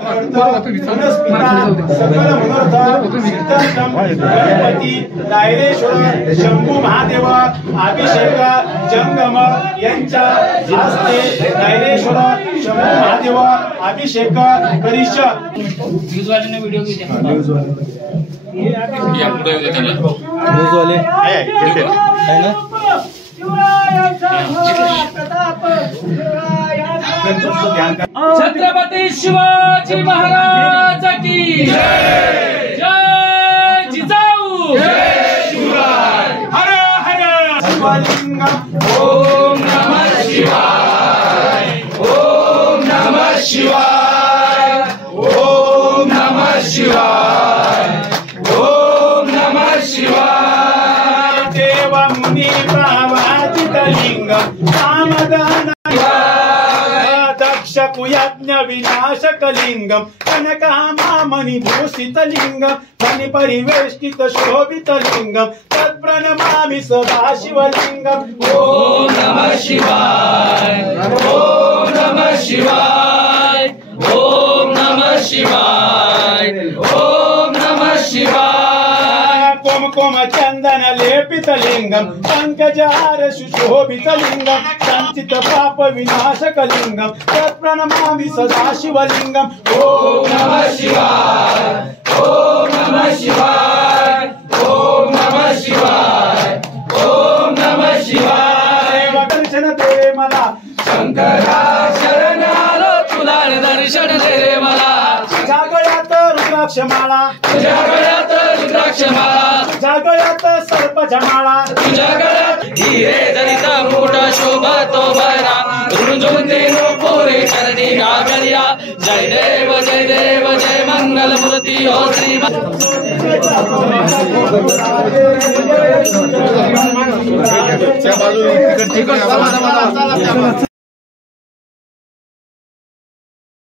गणपती दायरेश्वर शंभू महादेव अभिषेक जंगम यांच्या हस्ते दायरेश्वर शंभू महादेव अभिषेक परिषद न्यूजवाल्यांना व्हिडिओ घेते न्यूजवाले आहे ना छत्रपती शिवाजी महाराज की जय जय जिजाऊ जय शिवराय हर हर शिवलिंगम ओम नमः शिवाय ओम नमः शिवाय ओम नमः शिवाय ओम नमः शिवाय देव मुनी प्रवादितलिंगम कामदान कुयज्ञ विनाशकलिंगम कनकामणिभूषितलिंगम मणिपरिवेष्टित शोभितलिंगम तत्प्रणमामि सदाशिवलिंगम ओम नमः शिवाय ओम नमः शिवाय ओम नमः शिवाय ओम नमः शिवाय कुमकुम चंदन लेपितलिंगम पंकजहार सुशोभितलिंगम संचित पाप विनाशकलिंगम तत्प्रणमामि सदाशिवलिंगम ओम नमः शिवाय ओम नमः शिवाय ओम नमः शिवाय ओम नमः शिवाय दर्शन दे मला शंकरा शरण आलो तुला दर्शन दे रे मला तुझ्या गळ्यात रुद्राक्षमाळा तुझ्या गळ्यात रुद्राक्षमाळा तुझ्या गळ्यात सर्पजमाळा तुझ्या गळ्यात हिरे जरीचा मोठा शोभतो बरा रुंजून देनो पोरे चरणी गागल्या जय देव जय मंगल मूर्ती हो श्री